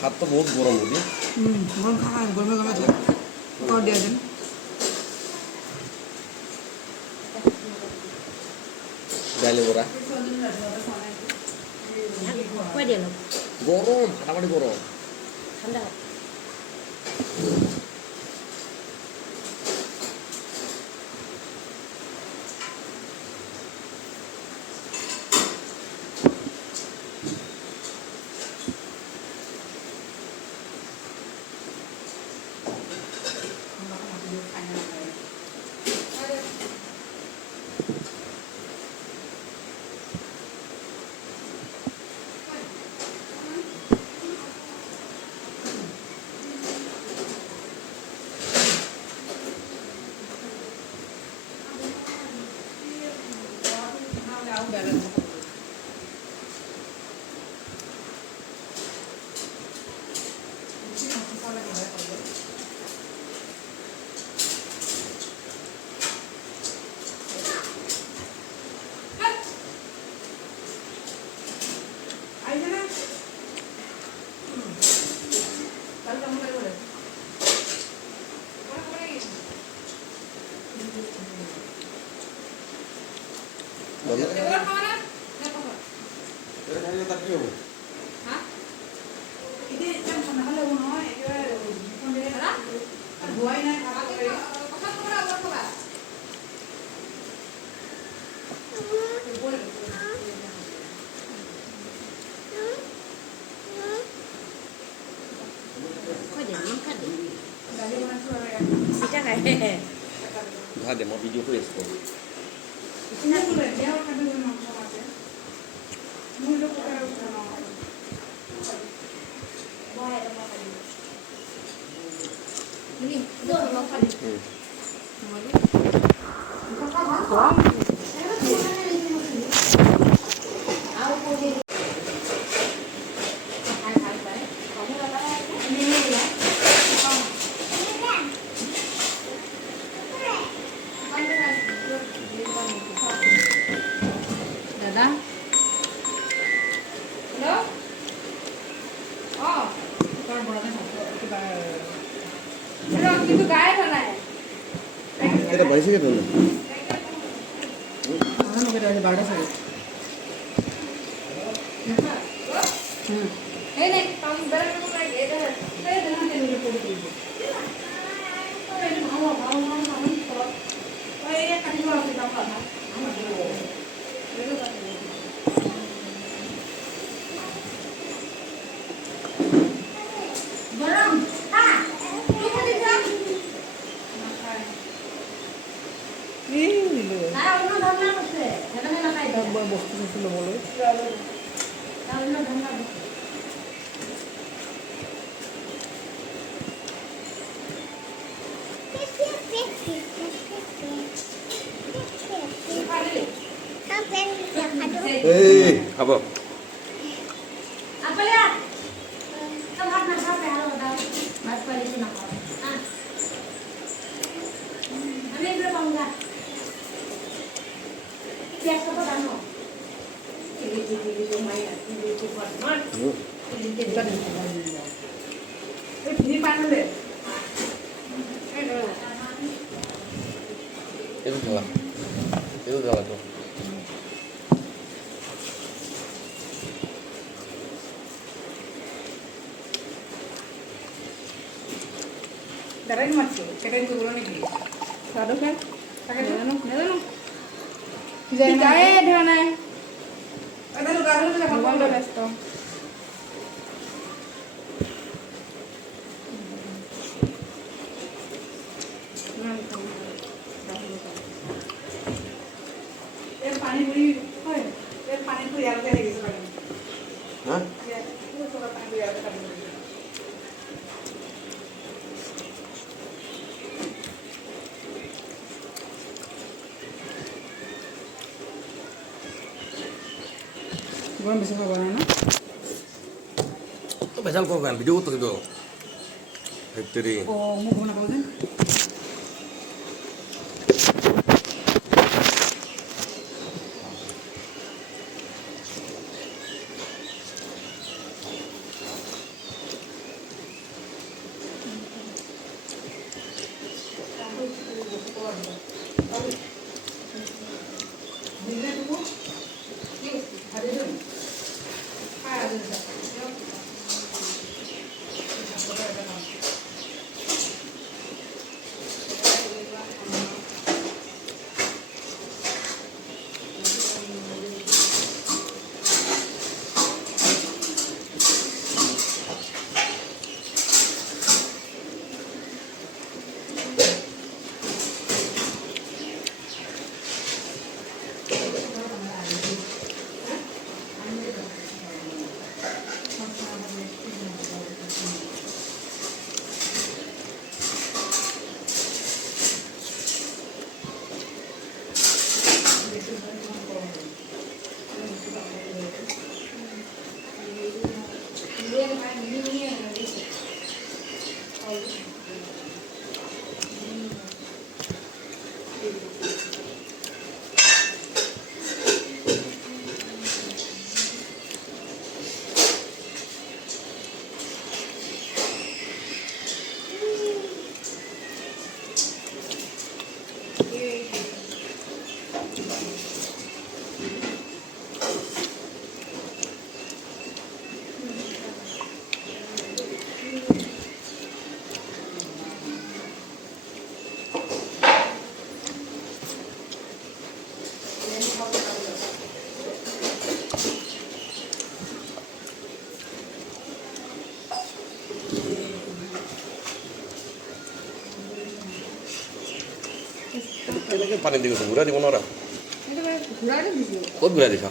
ভাত তো বহুত গরম বুঝি গরম খাওয়া গরমে গরমে খাওয়া দেওয়া যান ডাইলে বড়া গরম ফাটাফাটি গরম ঠান্ডা ভাত দে মই ভিডিঅ' কৰি আছোঁ দাদা কিন্তু গায়ে নাই এটা বাইছে কেন বারোটা সাড়ে বস্তু ছিল বলে এই খাব itu salah tuh Darah ini macam, kita itu bulan ini. Sadu kan? Pakai dulu, dulu. Jangan dulu nih. Ada lu garu juga kamu udah resto. पानी पूरी होय ते पानी पूरी यार काय घ्यायचं पाणी हां ते थोडं पाणी यार काय গরম বেশি খাবো না তো ভেজাল করো কেন ভিডিও করতে দিও ফ্যাক্টরি ও মুখ না খাবো দেন কেনেকৈ পানী দি গৈছে ঘূৰাই দিব নোৱাৰা ঘূৰাই দিছো ক'ত ঘূৰাই দিছা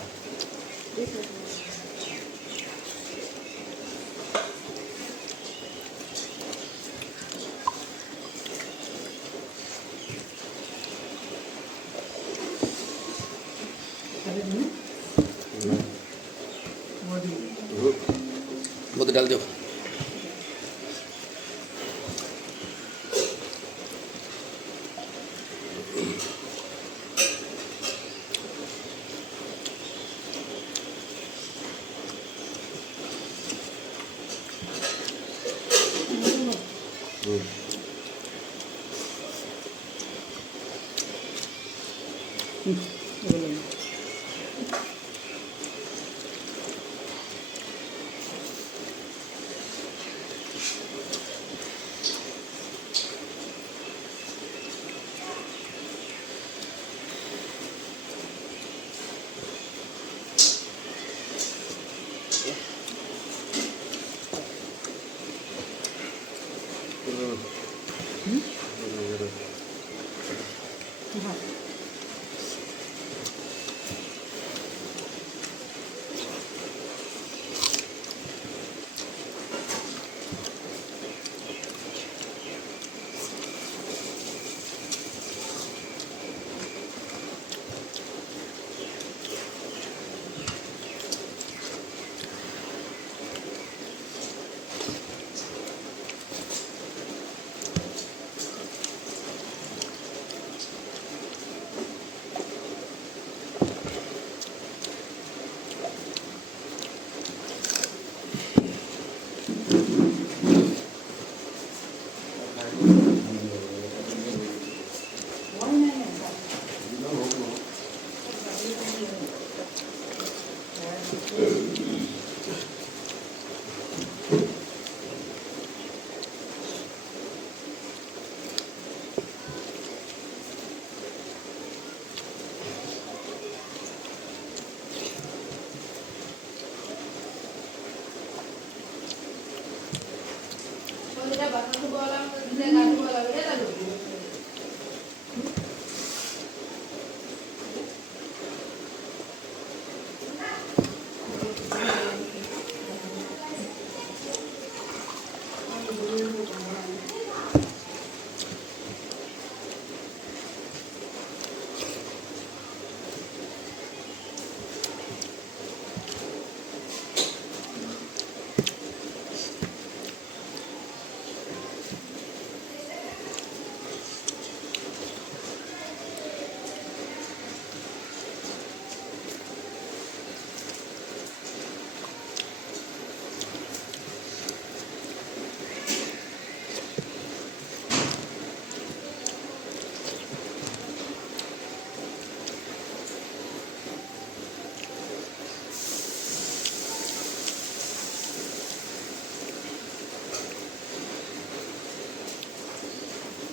बहुत डाल दो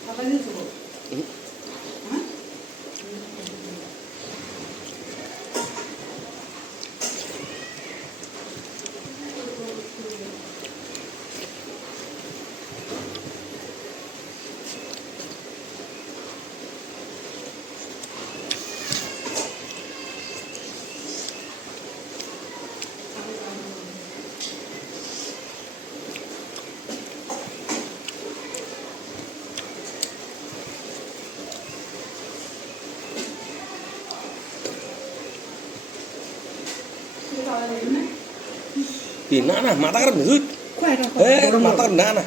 apa ini tuh Thì nó là mà ta có được খুৱাই ন মাথা না না